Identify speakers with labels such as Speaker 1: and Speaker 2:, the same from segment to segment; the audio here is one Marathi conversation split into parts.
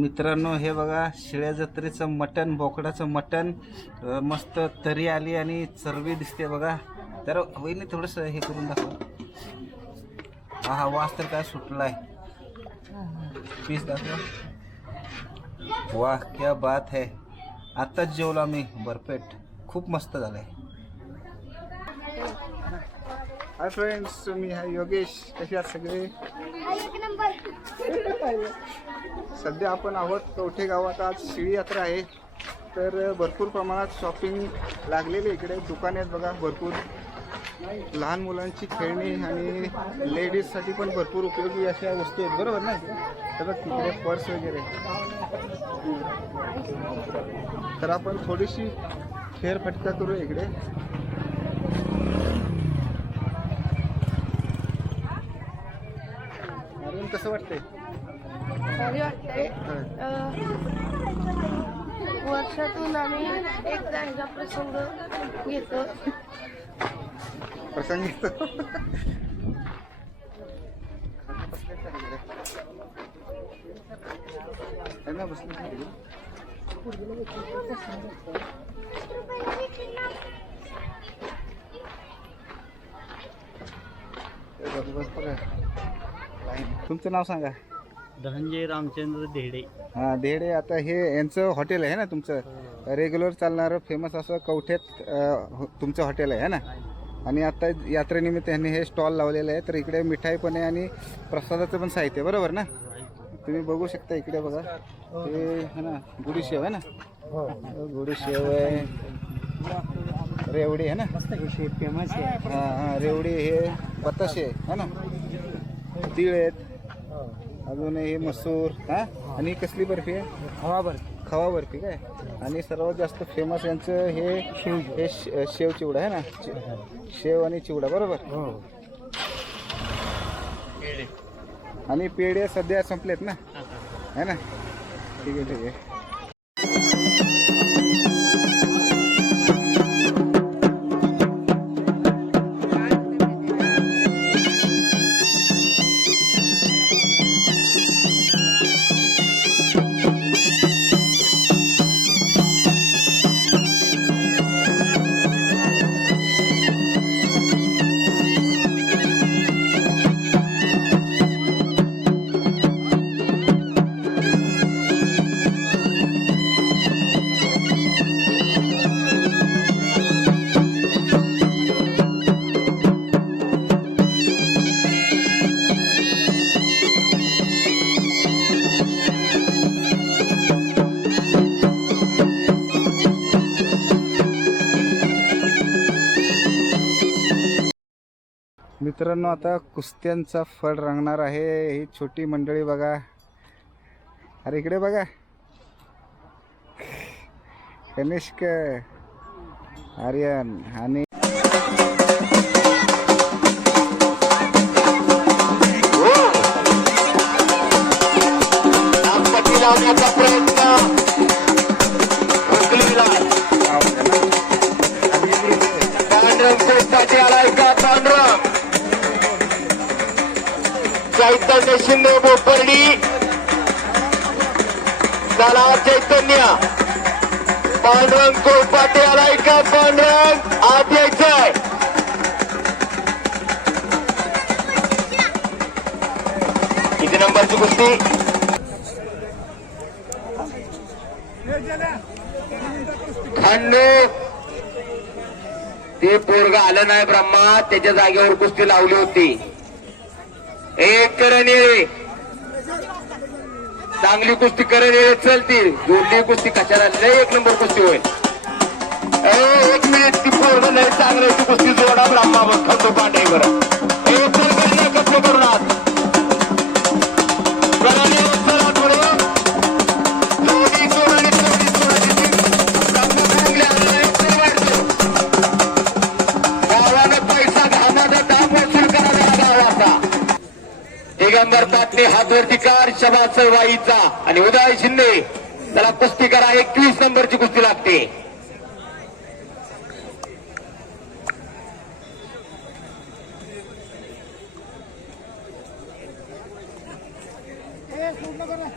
Speaker 1: मित्रांनो हे बघा शिळ्या जत्रेचं मटण बोकडाचं मटण मस्त तरी आली आणि चरबी दिसते बघा. तर वहिनी थोडंसं हे करून दाखव. हा हा वास तर काय सुटलाय. पीस दाखव. वाह क्या बात है. आत्ताच जेवलो आम्ही बरपेट खूप मस्त झालंय. हाय फ्रेंड्स मी हाय योगेश कसे आहात सगळे? सध्या आपण आहोत कवठे गावात आज शिळी यात्रा आहे. तर भरपूर प्रमाणात शॉपिंग लागलेली इकडे. दुकाने आहेत बघा भरपूर. लहान मुलांची खेळणी आणि लेडीजसाठी पण भरपूर उपयोगी अशा वस्तू आहेत. बरोबर ना? तर तिकडे पर्स वगैरे. तर आपण थोडीशी फेरफटका करू इकडे. कसं वाटतंय
Speaker 2: भारी वाटते अं, वर्षातून आम्ही एकदा ह्याचा प्रसंग घेतो
Speaker 1: प्रसंग येतो ना बसली खाली? बघ, बस बघा. तुमचं नाव सांगा.
Speaker 3: धनंजय रामचंद्र धेडे
Speaker 1: हा देडे आता हे यांचं हॉटेल आहे ना तुमचं? रेग्युलर चालणारं फेमस असं कवठ्यात हो- तुमचं हॉटेल आहे ना? आणि आता यात्रेनिमित्त यांनी हे स्टॉल लावलेलं आहे तर इकडे मिठाई पण आहे आणि प्रसादाचं पण साहित्य आहे, बरोबर ना? तुम्ही बघू शकता इकडे बघा. हे है ना गुढी शेव आहे ना? गुढी शेव आहे. रेवडी आहे ना?
Speaker 3: फेमस आहे.
Speaker 1: हा हा रेवडी हे बताशे आहे ना? तीळ आहेत. अजून हे मसूर हा? आणि ही कसली बर्फी आहे?
Speaker 3: हवाबर
Speaker 1: खवा बर्फी काय? आणि सर्वात जास्त फेमस यांचं हे हे श- शेव चिवडा आहे ना? शेव आणि चिवडा बरोबर?
Speaker 3: हो.
Speaker 1: आणि पेढे सध्या संपलेत ना? है ना? ठीक आहे ठीक आहे. मित्रांनो आता कुस्त्यांचा फळ रंगणार आहे. ही छोटी मंडळी बघा. अरे इकडे बघा. कनिष्क आर्यन आणि
Speaker 4: चैतन्य शिंदे बोपर्डी चला चैतन्य. पांडुरंग कोपाटे आलाय का पांडुरंग आत यायचंय. किती नंबरची कुस्ती? खंडू ते पोरग आलं नाही ब्रह्मा त्याच्या जागेवर कुस्ती लावली होती. एक करण येळे चांगली कुस्ती करण येळे चलती जोडली कुस्ती कशाला? लय एक नंबर कुस्ती होईल एक मिनिट ती पूर्ण लय चांगली ती कुस्ती जोडा ब्रह्मा बघ खंडू पांडे बरं. एक तर करणं कसं करून आत दिगंबर ताटणे हातवरती कार शबाद वाईचा आणि उदय शिंदे त्याला कुस्ती करा एकवीस नंबरची कुस्ती लागते.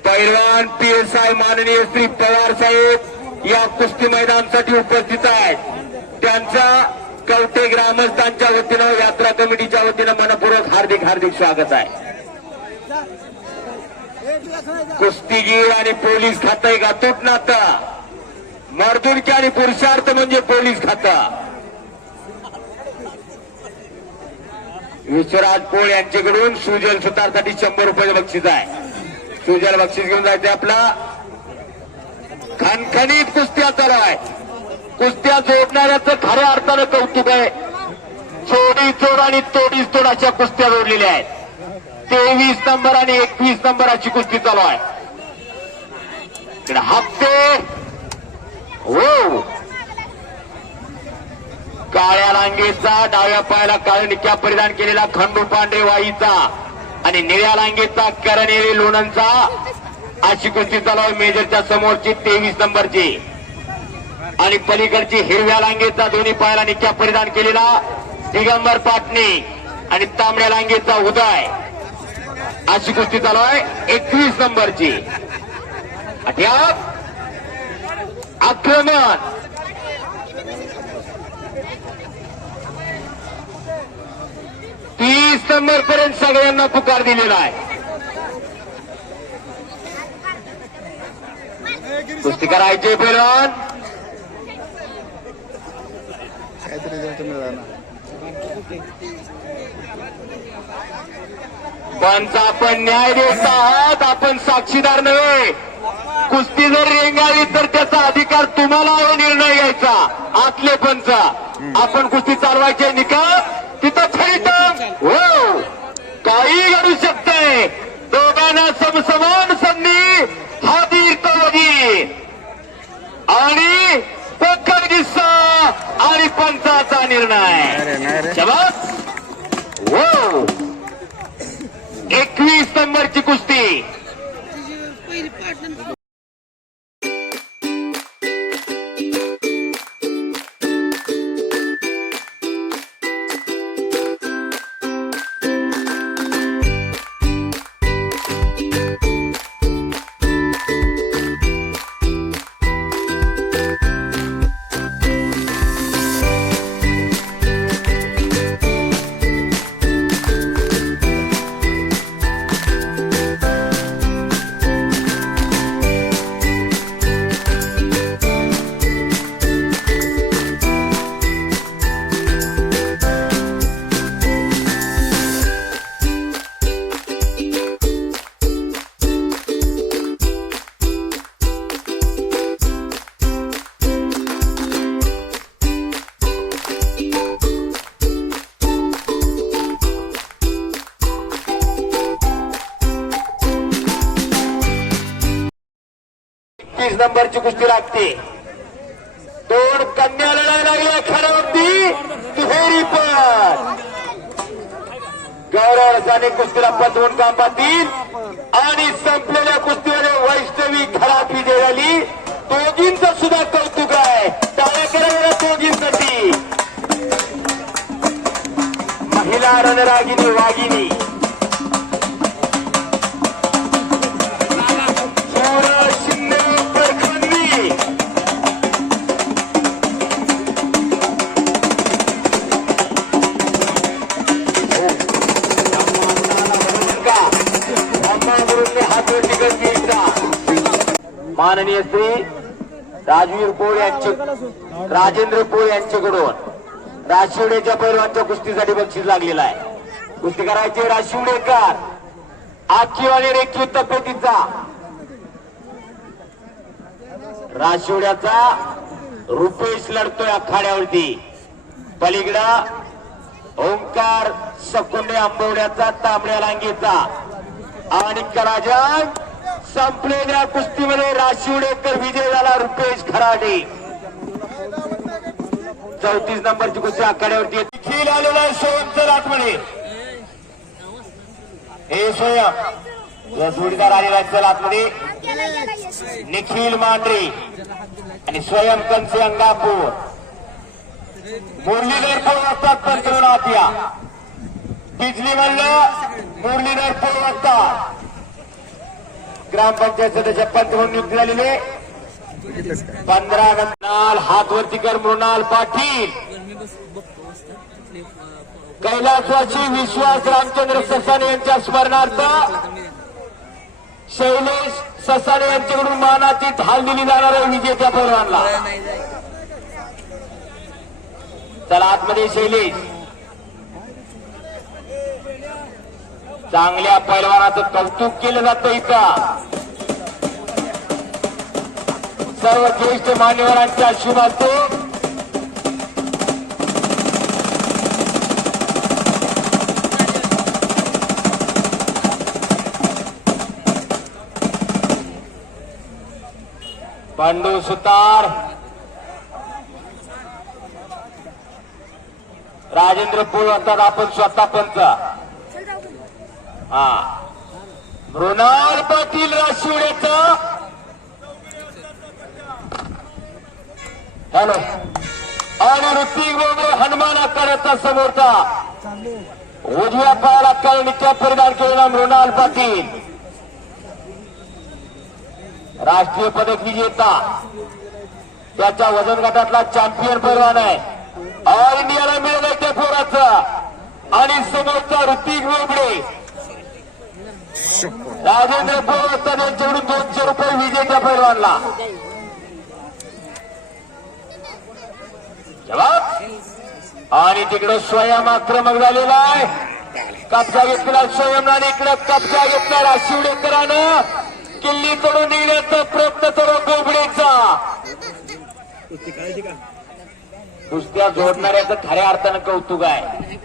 Speaker 4: पैलवान पी एस आय माननीय श्री पवार साहेब या कुस्ती मैदानासाठी उपस्थित आहेत. त्यांचा कवटे ग्रामस्थांच्या वतीनं यात्रा कमिटीच्या वतीनं मनपूर्वक हार्दिक हार्दिक स्वागत आहे. कुस्तीगीर आणि पोलीस खातं का? अतूट नाता. मर्दुनकी आणि पुरुषार्थ म्हणजे पोलीस खाता. विश्वराज पोळ यांच्याकडून सुजल सुतारसाठी शंभर रुपये बक्षीस आहे. सुजल बक्षीस घेऊन जायचं आपला. खणखणीत कुस्त्या चालू आहे. कुस्त्या जोडणाऱ्याचं खऱ्या अर्थानं कौतुक आहे. चोरी चोर आणि तोडीस तोड अशा कुस्त्या जोडलेल्या आहेत. तेवीस नंबर आणि एकवीस नंबर अशी कुस्ती चालू आहे. हप्ते. हो. काळ्या लांगेचा डाव्या पायाला काळ निक्या परिधान केलेला खंडू पांढरे वाईचा आणि निळ्या लांगेचा करनेरी लोणांचा अशी कुस्ती चालू आहे मेजरच्या समोरची तेवीस नंबरची. आणि पलीकडची हिरव्या लांगेचा दोन्ही पायाला निक्या परिधान केलेला दिगंबर पाटणी आणि तांबड्या लांगेचा उदय. अशी कुस्ती चालू आहे. एकवीस नंबरची. अद्याप आक्रमण. तीस नंबर पर्यंत सगळ्यांना पुकार दिलेला आहे. कुस्ती करायचे पेलवान.
Speaker 1: काहीतरी
Speaker 4: पंच आपण न्याय देत आहात आपण साक्षीदार नव्हे. कुस्ती जर रेंगाळली तर त्याचा अधिकार तुम्हाला आहे निर्णय घ्यायचा. आतले पंच आपण कुस्ती चालवायचे निकाल. तिथं खरी हो. काही घडू शकतंय दोघांना समसमान संधी हादीर तवजी आणि पोखर किस्सा आणि पंचाचा निर्णय. शबास. एकवीस नंबरची कुस्ती नंबरची कुस्ती लागते. दोन कन्या लढायला लागल्या खरावती दुहेरी पण. गौरव रसाने कुस्तीला पतवून काम पाहतील. आणि संपलेल्या कुस्तीमध्ये वैष्णवी खराब विजय झाली दोघींचं सुद्धा कौतुक आहे. टाळ्या करायला दोघींसाठी. महिला रणरागिनी वाघिनी माननीय श्री राजवीर पोळ यांचे राजेंद्र पोळ यांच्याकडून राशिवडेच्या पैलवानच्या कुस्तीसाठी बक्षीस लागलेला आहे. कुस्ती करायचे राशिवडेकर आखीव आणि रेखीव तब्येतीचा. राशिवड्याचा रुपेश लढतोय आखाड्यावरती. पलीकडं ओंकार सकुंडे आंबवड्याचा तांबड्या लांगेचा. आणि कराजन संपलेल्या कुस्तीमध्ये राशिवडेकर विजय झाला रुपेश खराडे. चौतीस नंबरची कुस्ती आखाड्यावरती देखील आलेला आहे सोयमचं लाटमध्ये. हे सोयम जोडीदार आलेला आहे चल आतमध्ये निखिल मांढरे. आणि स्वयं कंसे अंगापूर. मुरलीधर पोळ वाजतात पंचवला आतिया. बिजली म्हणलं मुरलीधर पोळ वाजतात ग्रामपंचायत सदस्य पंच म्हणून नियुक्त झालेले. पंधरा नंतर हातवरती कर मृणाल पाटील. कैलासवासी विश्वास रामचंद्र ससाने यांच्या स्मरणार्थ शैलेश ससाने यांच्याकडून मानाची ढाल दिली जाणार आहे विजेत्या पैलवानला चला आतमध्ये शैलेश. चांगल्या पैलवानाचं कौतुक केलं जातं इथं. सर्व ज्येष्ठ मान्यवरांच्या शुभ पांडू सुतार. राजेंद्र पोळ म्हणतात आपण स्वतः पंच. हा. मृणाल पाटील राशिवड्याचा हॅलो. आणि ऋतिक बोबडे हनुमान आकाराचा समोरचा. उजव्या पायाला कळणीच्या परिधान केलेला मृणाल पाटील. राष्ट्रीय पदक विजेता. त्याच्या वजन गटातला चॅम्पियन पैलवान आहे. ऑल इंडियाला मिळालं त्या पोराचं. आणि समोरचा ऋतिक बोबडे राजेंद्र पोळ असतात यांच्याकडून दोनशे रुपये विजेत्या पैलवानला जवाब? आणि तिकडं स्वयं आक्रमक झालेला आहे. कब्जा घेतला स्वयंनाने इकडं कब्जा घेतला शिवडेकरानं किल्ली तोडून निघण्याचा प्रयत्न करो गोबडेचा कुस्त्या जोडणाऱ्याचं खऱ्या अर्थानं कौतुक आहे.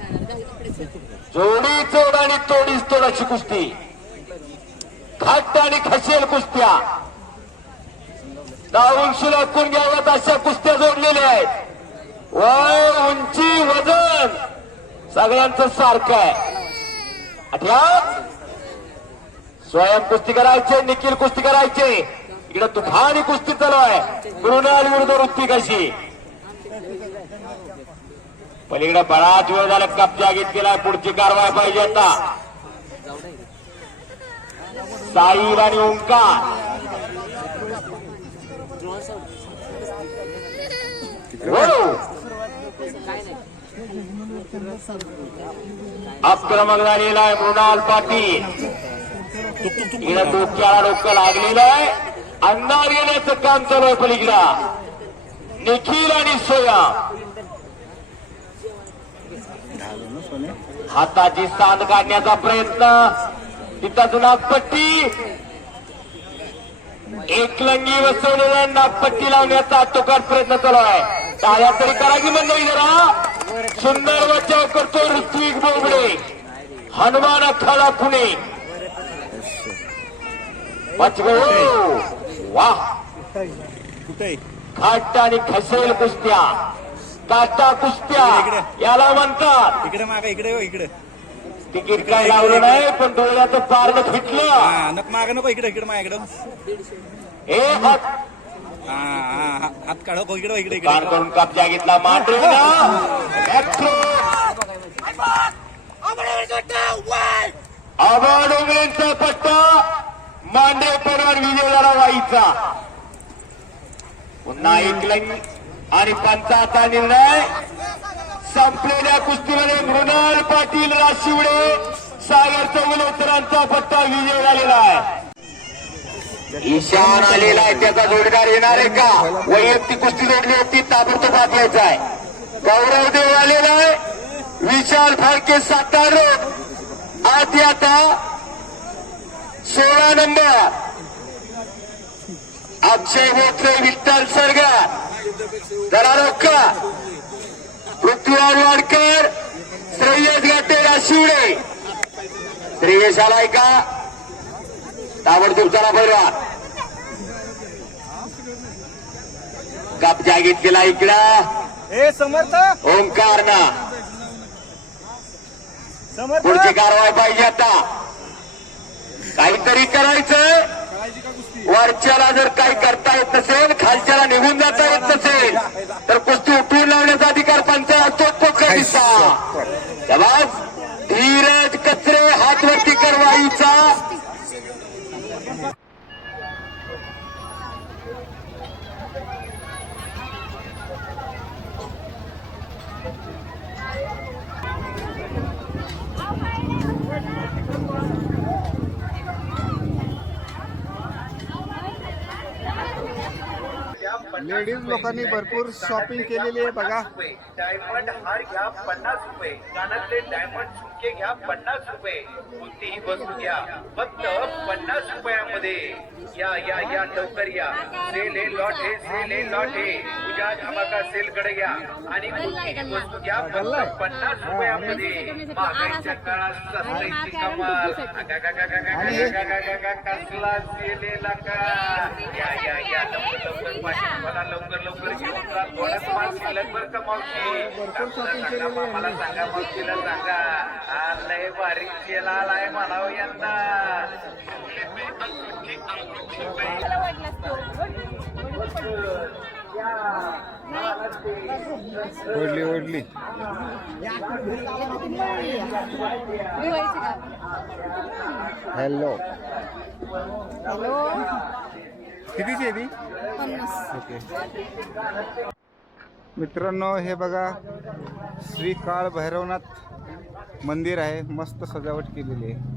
Speaker 4: जोडी चोड आणि तोडीच तोडाची कुस्ती. खाट आणि खसेल कुस्त्या. दाऊन शिलाकून घ्याव्यात अशा कुस्त्या जोडलेल्या आहेत. वय उंची वजन. सगळ्यांचं सारखं आहे. आठवत स्वयं कुस्ती करायचे निखिल कुस्ती करायचे. इकडे तुफानी कुस्ती चालू आहे. मृणाल विरुद्ध वृत्ती कशी? पलीकडे बराच वेळ झाला कब्जा घेतलेला पुढची कारवाई पाहिजे आता. साईल आणि ओंकार. हो. आक्रमक झालेला आहे मृणाल पाटील. डोक्याला डोकं लागलेलं आहे. अंधार येण्याचं काम चालू आहे पलीकडा. निखिल आणि सोया. हाताची सांद काढण्याचा प्रयत्न. तिथंच नागपट्टी एकलंगी बसवलेल्या नागपट्टी लावण्याचा अटोकाट प्रयत्न चालू आहे. टाळ्या तरी करा की मंडळी जरा. सुंदर बचाव करतो ऋत्विक बोबडे हनुमान अखाडा पुणे. बचगो वाह
Speaker 5: कुठे
Speaker 4: खाट आणि खसेल कुस्त्या. काटा कुस्त्या. याला म्हणतात.
Speaker 5: इकडे मागा इकडे इकडे.
Speaker 4: तिकीट काय लावलं नाही पण डोळ्याचं पारणं फिटलं.
Speaker 5: नक मागा नको इकडे इकडे माझ्या इकडं.
Speaker 4: हे हात.
Speaker 5: हा हा हा, हात काढ हो, इकडे इकडे. इकडे
Speaker 4: करून कब्जा घेतला मांडरेला आबा डोंगरेंचा पट्टा. मांडे परवान विजयला वाईचा पुन्हा एकलंग आणि पंचाचा निर्णय. संपलेल्या कुस्तीमध्ये मृणाल पाटील राशिवडे. सागर चौगुलेकरांचा पत्ता विजय झालेला आहे. ईशान आलेला आहे. त्याचा जोडीदार येणार आहे का? वैयक्तिक कुस्ती जोडली होती. ताबडतोब वाचवायचा आहे. गौरव देव आलेला आहे. विशाल फाळके सातारा आधी आता सोळा नंबर. अक्षय भोसले विठ्ठल सरगा. जरा रोका पृथ्वीराज वाडकर श्रेयस गाटे राशिवडे. श्रेयस आलाय का? ताबडतोब चला पैलवान कब्जा घेतलेला इकडं.
Speaker 3: ए समर्थ
Speaker 4: ओंकार ना पुढची कारवाई पाहिजे आता. काहीतरी करायचं वरच्याला जर काही करता येत नसेल खालच्याला निघून जाता येत नसेल तर कुस्ती उठवून लावण्याचा अधिकार पंचायत असतो तो कधीचा धीरज कचरे हातवरती करवाईचा
Speaker 1: लेडीज लोकांनी भरपूर शॉपिंग केलेली आहे बघा.
Speaker 4: डायमंड हार घ्या पन्नास रुपये. कानातले डायमंड म्हणजे घ्या पन्नास रुपये. कोणतीही वस्तू घ्या. फक्त पन्नास रुपयामध्ये. या या या लवकर या. सेल हे लॉट हे सेल हे लॉट हे. पूजा धमाका सेल कडे घ्या. आणि कोणतीही वस्तू घ्या. फक्त पन्नास रुपयामध्ये. महागाईच्या काळात सस्त्याची कमाल. कसला गेलेला हे या या या. लवकर लवकर मला लवकर लवकर घेऊन जा. थोडाच माल शिल्लक बरं का मावशी? मला सांगा मावशीला सांगा. लय भारी सेल आलाय म्हणावं यंदा.
Speaker 1: ओढली ओढली हॅलो. कितीची आहे ती? ओके. मित्रांनो हे बघा श्री काळ भैरवनाथ मंदिर आहे मस्त सजावट केलेली आहे.